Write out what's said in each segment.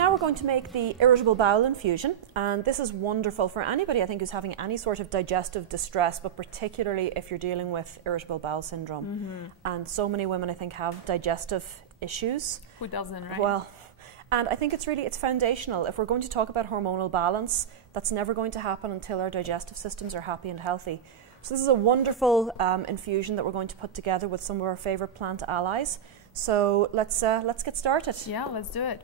now we're going to make the irritable bowel infusion, and this is wonderful for anybody I think who's having any sort of digestive distress, but particularly if you're dealing with irritable bowel syndrome. And so many women I think have digestive issues. Who doesn't, right? Well, and I think it's foundational. If we're going to talk about hormonal balance, that's never going to happen until our digestive systems are happy and healthy. So this is a wonderful infusion that we're going to put together with some of our favourite plant allies. So let's get started. Yeah, let's do it.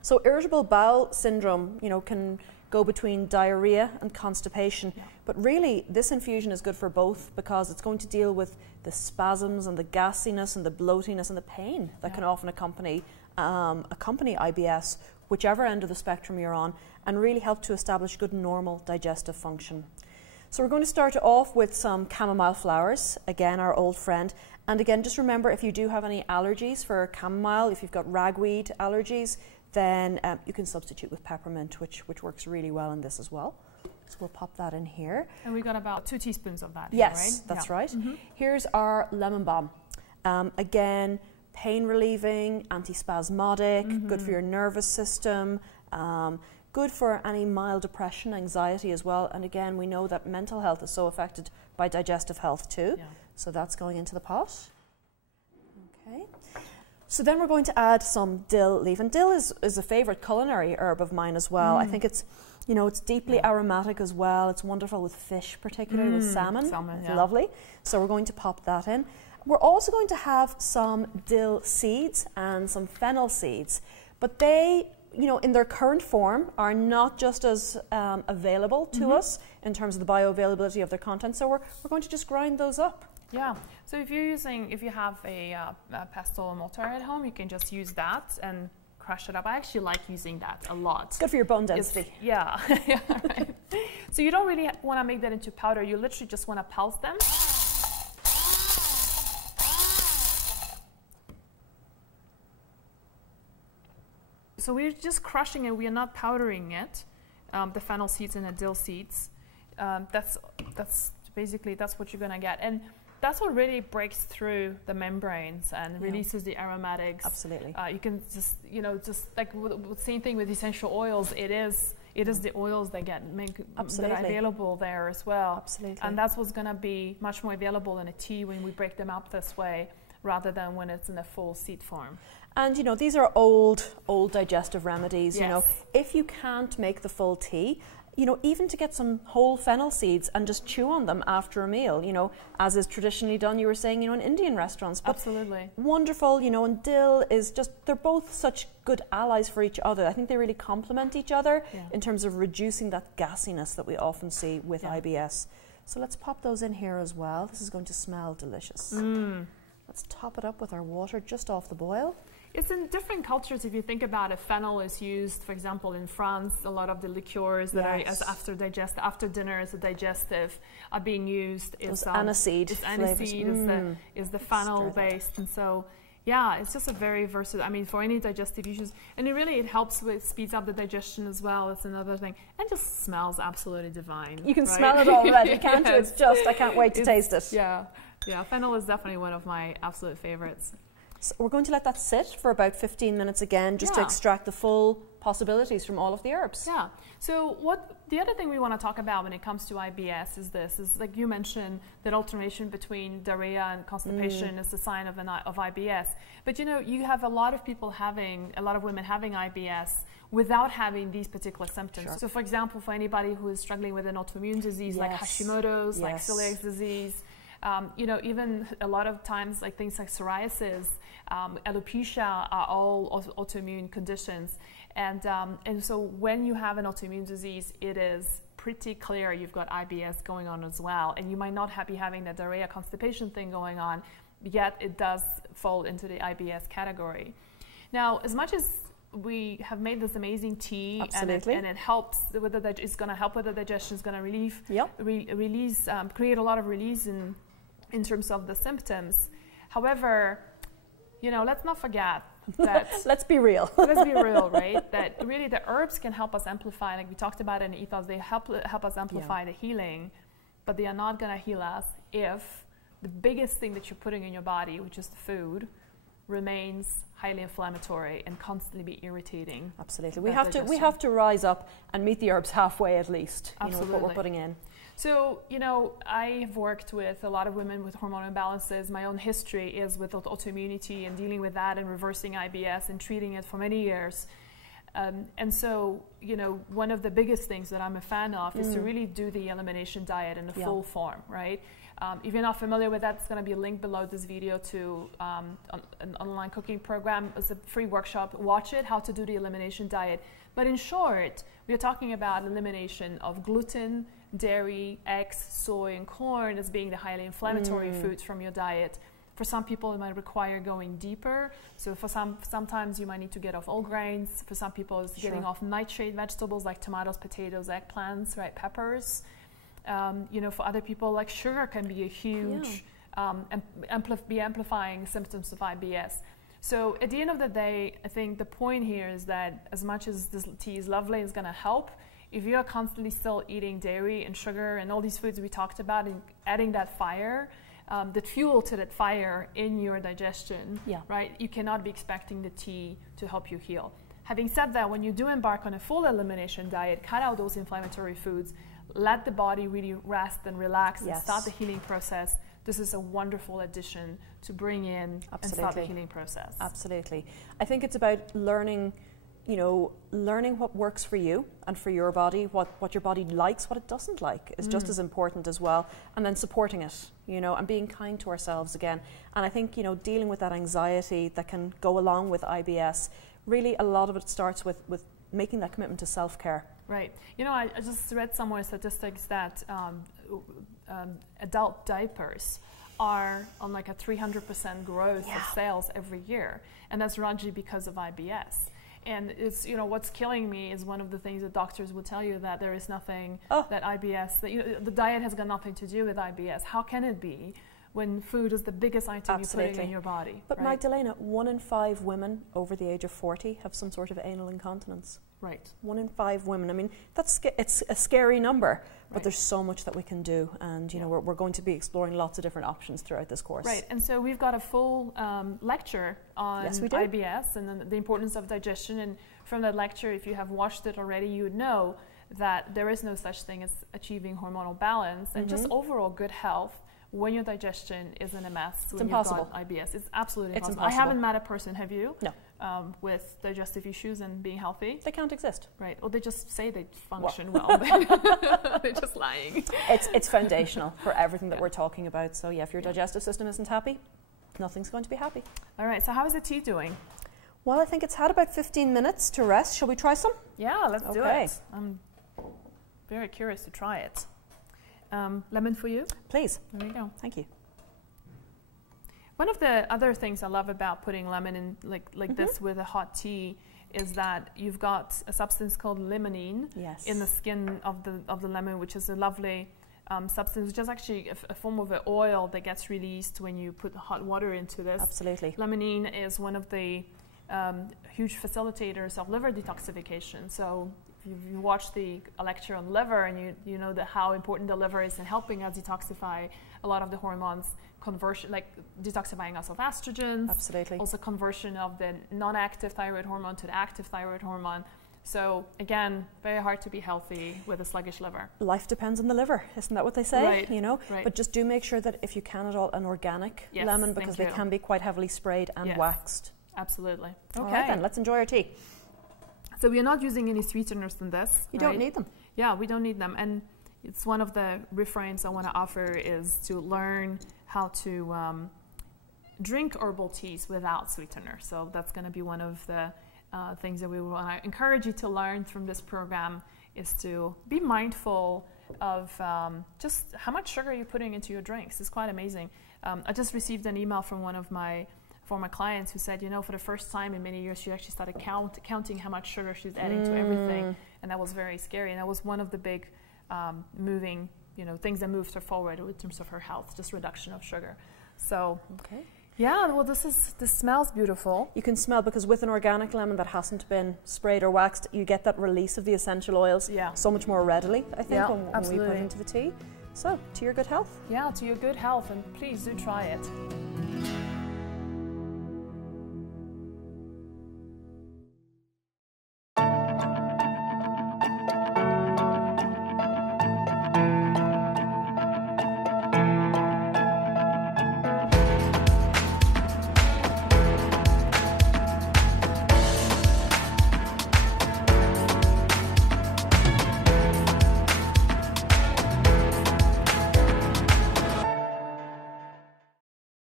So irritable bowel syndrome, can go between diarrhea and constipation. Yeah. But really, this infusion is good for both because it's going to deal with the spasms and the gassiness and the bloatiness and the pain that can often accompany IBS, whichever end of the spectrum you're on, and really help to establish good normal digestive function. So we're going to start off with some chamomile flowers, again our old friend. And again, just remember, if you do have any allergies for chamomile, if you've got ragweed allergies, then you can substitute with peppermint, which works really well in this as well. So we'll pop that in here. And we got about 2 teaspoons of that. Yes, here, right? that's right. Here's our lemon balm. Again, pain relieving, antispasmodic, good for your nervous system, good for any mild depression, anxiety as well. And again, we know that mental health is so affected by digestive health too. Yeah. So that's going into the pot. Okay. So then we're going to add some dill leaf. And dill is a favourite culinary herb of mine as well. I think it's, it's deeply aromatic as well. It's wonderful with fish, particularly with salmon. It's lovely. So we're going to pop that in. We're also going to have some dill seeds and some fennel seeds. But they, in their current form, are not just as available to us in terms of the bioavailability of their content. So we're going to just grind those up. Yeah. So if you have a pestle mortar at home, you can just use that and crush it up. I actually like using that a lot. It's good for your bone density. Yeah. Yeah, right. So you don't really want to make that into powder. You literally just want to pulse them. So we're just crushing it. We are not powdering it. The fennel seeds and the dill seeds. That's basically what you're gonna get, and that's what really breaks through the membranes and releases the aromatics. Absolutely. You can just like same thing with essential oils. It is the oils that that are available there as well. Absolutely. And that's what's gonna be much more available in a tea when we break them up this way, rather than when it's in a full seed form. And these are old digestive remedies. Yes. If you can't make the full tea, even to get some whole fennel seeds and just chew on them after a meal, as is traditionally done, you were saying, in Indian restaurants. But absolutely. Wonderful, and dill is just, they're both such good allies for each other. I think they really complement each other in terms of reducing that gassiness that we often see with IBS. So let's pop those in here as well. This is going to smell delicious. Let's top it up with our water just off the boil. It's in different cultures. If you think about it, fennel is used, for example, in France. A lot of the liqueurs that are after dinner as a digestive are being used. It's aniseed. It's aniseed is the fennel based, and so it's just a very versatile. I mean, for any digestive issues, and it helps with speeds up the digestion as well. It's another thing, and just smells absolutely divine. You can smell it already, can't you? It's just I can't wait to taste it. Yeah, fennel is definitely one of my absolute favorites. So we're going to let that sit for about 15 minutes again, just to extract the full possibilities from all of the herbs. Yeah. So the other thing we want to talk about when it comes to IBS is like you mentioned, that alternation between diarrhea and constipation is a sign of IBS. But you have a lot of women having IBS without having these particular symptoms. Sure. So for example, for anybody who is struggling with an autoimmune disease like Hashimoto's, like celiac disease, even a lot of times like things like psoriasis, alopecia are all autoimmune conditions. And so when you have an autoimmune disease, it is pretty clear you've got IBS going on as well. And you might not be having the diarrhea constipation thing going on, yet it does fall into the IBS category. Now, as much as we have made this amazing tea, and it helps with it's going to help with the digestion, it's going to release, create a lot of release in terms of the symptoms. However, let's not forget that let's be real. Let's be real, right? That really the herbs can help us amplify, like we talked about in Ethos, they help us amplify the healing, but they are not going to heal us if the biggest thing that you're putting in your body, which is the food, remains highly inflammatory and constantly be irritating. Absolutely. We have to rise up and meet the herbs halfway at least, you know, with what we're putting in. So, you know, I've worked with a lot of women with hormonal imbalances. My own history is with autoimmunity and dealing with that and reversing IBS and treating it for many years. And so, you know, one of the biggest things that I'm a fan of is to really do the elimination diet in the full form, right? If you're not familiar with that, it's going to be linked below this video to an online cooking program. It's a free workshop. Watch it, how to do the elimination diet. But in short, we are talking about elimination of gluten, dairy, eggs, soy, and corn as being the highly inflammatory foods from your diet. For some people, it might require going deeper. So for sometimes you might need to get off all grains. For some people, it's getting off nightshade vegetables like tomatoes, potatoes, eggplants, right, peppers. You know, for other people, like sugar can be a huge, amplifying symptoms of IBS. So at the end of the day, I think the point here is that as much as this tea is lovely, it's going to help, if you're constantly still eating dairy and sugar and all these foods we talked about and adding that fire, the fuel to that fire in your digestion, right, you cannot be expecting the tea to help you heal. Having said that, when you do embark on a full elimination diet, cut out those inflammatory foods, let the body really rest and relax and start the healing process. This is a wonderful addition to bring in and start the healing process. Absolutely. I think it's about learning, you know, learning what works for you and for your body, what your body likes, what it doesn't like is just as important as well, and then supporting it, you know, and being kind to ourselves again. And I think, you know, dealing with that anxiety that can go along with IBS, really a lot of it starts with making that commitment to self-care. Right. You know, I just read somewhere statistics that adult diapers are on like a 300% growth of sales every year. And that's largely because of IBS. And it's, you know, what's killing me is one of the things that doctors will tell you, that there is nothing that IBS, that, you know, the diet has got nothing to do with IBS. How can it be when food is the biggest item you're putting in your body? But right? Magdalena, 1 in 5 women over the age of 40 have some sort of anal incontinence. Right. 1 in 5 women. I mean, it's a scary number, but there's so much that we can do, and you know, we're going to be exploring lots of different options throughout this course. Right, and so we've got a full lecture on IBS and the importance of digestion. And from that lecture, if you have watched it already, you would know that there is no such thing as achieving hormonal balance and just overall good health when your digestion is in a mess. It's impossible. You've got IBS. It's absolutely impossible. I haven't met a person, have you? No. With digestive issues and being healthy? They can't exist. Right. Or they just say they function well. They're just lying. It's foundational for everything that we're talking about. So yeah, if your digestive system isn't happy, nothing's going to be happy. All right. So how is the tea doing? Well, I think it's had about 15 minutes to rest. Shall we try some? Yeah, let's do it. I'm very curious to try it. Lemon for you? Please. There you go. Thank you. One of the other things I love about putting lemon in like this with a hot tea is that you've got a substance called limonene in the skin of the lemon, which is a lovely substance, which is actually a form of an oil that gets released when you put hot water into this. Absolutely. Limonene is one of the huge facilitators of liver detoxification. So if you watch the lecture on liver and you know how important the liver is in helping us detoxify a lot of the hormones, conversion, like detoxifying us of estrogens. Absolutely. Also conversion of the non-active thyroid hormone to the active thyroid hormone. So again, very hard to be healthy with a sluggish liver. Life depends on the liver, isn't that what they say? Right. You know, but just do make sure that if you can at all, an organic lemon, because they can be quite heavily sprayed and waxed. Absolutely. Okay. All right then, let's enjoy our tea. So we are not using any sweeteners in this. You don't need them. Yeah, we don't need them. And it's one of the refrains I want to offer is to learn how to drink herbal teas without sweetener. So that's going to be one of the things that we want to encourage you to learn from this program, is to be mindful of just how much sugar you're putting into your drinks. It's quite amazing. I just received an email from one of my former clients who said, you know, for the first time in many years, she actually started counting how much sugar she's adding to everything. And that was very scary. And that was one of the big moving, you know, things that moved her forward in terms of her health, just reduction of sugar. So, yeah, well, this smells beautiful. You can smell, because with an organic lemon that hasn't been sprayed or waxed, you get that release of the essential oils so much more readily, I think, when we put it into the tea. So, to your good health. Yeah, to your good health, and please do try it.